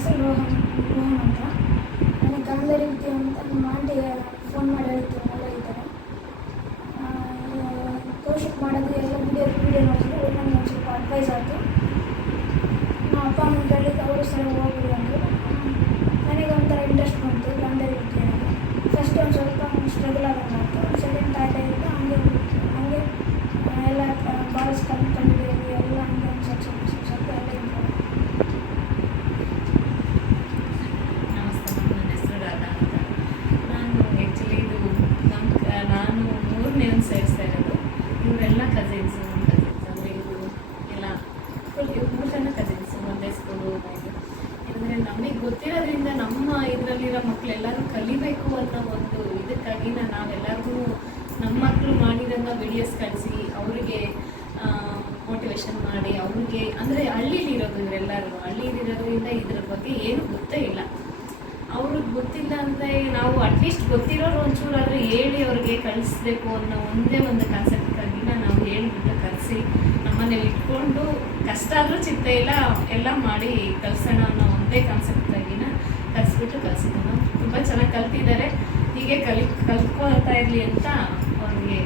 ಹೆಸರು ರೋಹನ್ ಅಂತ. ನನಗೆ ಕನ್ನಡ ವಿದ್ಯೆ ಅಂತ ನಮ್ಮ ಆಂಟಿಗೆ ಫೋನ್ ಮಾಡಿ ಹೇಳಿದ್ರು, ಹೇಳಿದ್ದಾರೆ. ಕೌಶಿಕ್ ಮಾಡೋದು ಎಲ್ಲ ವಿಡಿಯೋ ನೋಡಿದ್ರು. ನನಗೆ ಒಂದು ಸ್ವಲ್ಪ ಅಡ್ವೈಸ್ ಆಯಿತು. ನಮ್ಮ ಅಪ್ಪ ಅಮ್ಮನ ಕೇಳಿದ್ದು ಅವರು ಸರಿ ಹೋಗ್ಬಿಡಿ ಅಂದರು. ನನಗೆ ಒಂಥರ ಇಂಟ್ರೆಸ್ಟ್ ಬಂತು ಕನ್ನಡ ವಿದ್ಯೆ. ಫಸ್ಟ್ ಒಂದು ಸ್ವಲ್ಪ ಸ್ಟ್ರಗಲ್ ಆದಂಗೆ ಆಯಿತು. ಸೆಕೆಂಡ್ ಥರ್ಡ್ ಆಯಿತು. ಹಂಗೆ ಎಲ್ಲ ಬಾಯ್ಸ್ ಕಂಡಿದ್ದೀವಿ ಎಲ್ಲ ಹಂಗೆ ಒಂದು ಸ್ವಲ್ಪ ಎಲ್ಲ ಇಂಪ್ರೂವ್. ನಮಸ್ತೆ, ನನ್ನ ಹೆಸರು ರಾಧಾ ಅಂತ. ನಾನು ಇದು ನಾನು 3ನೇ ಒಂದು ಸೇರಿಸ್ತಾ ಇರೋದು. ಇವರೆಲ್ಲ ಕಸಿನ್ಸು ಅಂದರೆ ಇವರು ಎಲ್ಲ ಫುಲ್ 3 ಜನ ಕಸಿನ್ಸು, ಒಂದೇ ಸ್ಕೂಲು. ಅಂದರೆ ನಮಗೆ ಗೊತ್ತಿರೋದ್ರಿಂದ ನಮ್ಮ ಇದರಲ್ಲಿರೋ ಮಕ್ಕಳೆಲ್ಲರೂ ಕಲಿಬೇಕು ಅನ್ನೋ ಒಂದು ಇದಕ್ಕಾಗಿ ನಾವೆಲ್ಲರಿಗೂ ನಮ್ಮ ಮಕ್ಕಳು ಮಾಡಿದಂಗೆ ವಿಡಿಯೋಸ್ ಕಳಿಸಿ ಅವರಿಗೆ ಮೋಟಿವೇಶನ್ ಮಾಡಿ ಅವ್ರಿಗೆ, ಅಂದರೆ ಹಳ್ಳಿಲಿರೋದು ಇವರೆಲ್ಲರೂ ಹಳ್ಳಿಲಿರೋದ್ರಿಂದ ಇದ್ರ ಬಗ್ಗೆ ಏನು ಗೊತ್ತೇ ಇಲ್ಲ. ಅವ್ರಿಗೆ ಗೊತ್ತಿಲ್ಲ ಅಂದರೆ ನಾವು ಅಟ್ಲೀಸ್ಟ್ ಗೊತ್ತಿರೋರು ಒಂಚೂರಾದರೂ ಹೇಳಿ ಅವ್ರಿಗೆ ಕಳಿಸ್ಬೇಕು ಅನ್ನೋ ಒಂದೇ ಒಂದು ಕಾನ್ಸೆಪ್ಟ್ಗಾಗಿ ನಾವು ಹೇಳಿಬಿಟ್ಟು ಕಲಿಸಿ ನಮ್ಮನೇಲಿ ಇಟ್ಕೊಂಡು ಕಷ್ಟ ಆದರೂ ಚಿತ್ತ ಇಲ್ಲ ಎಲ್ಲ ಮಾಡಿ ಕಲಿಸೋಣ ಅನ್ನೋ ಒಂದೇ ಕಾನ್ಸೆಪ್ಟಾಗಿನ ಕಲಿಸಿದ್ದು. ತುಂಬ ಚೆನ್ನಾಗಿ ಕಲ್ತಿದ್ದಾರೆ. ಹೀಗೆ ಕಲ್ತ್ಕೊಳ್ತಾ ಇರಲಿ ಅಂತ ಅವ್ರಿಗೆ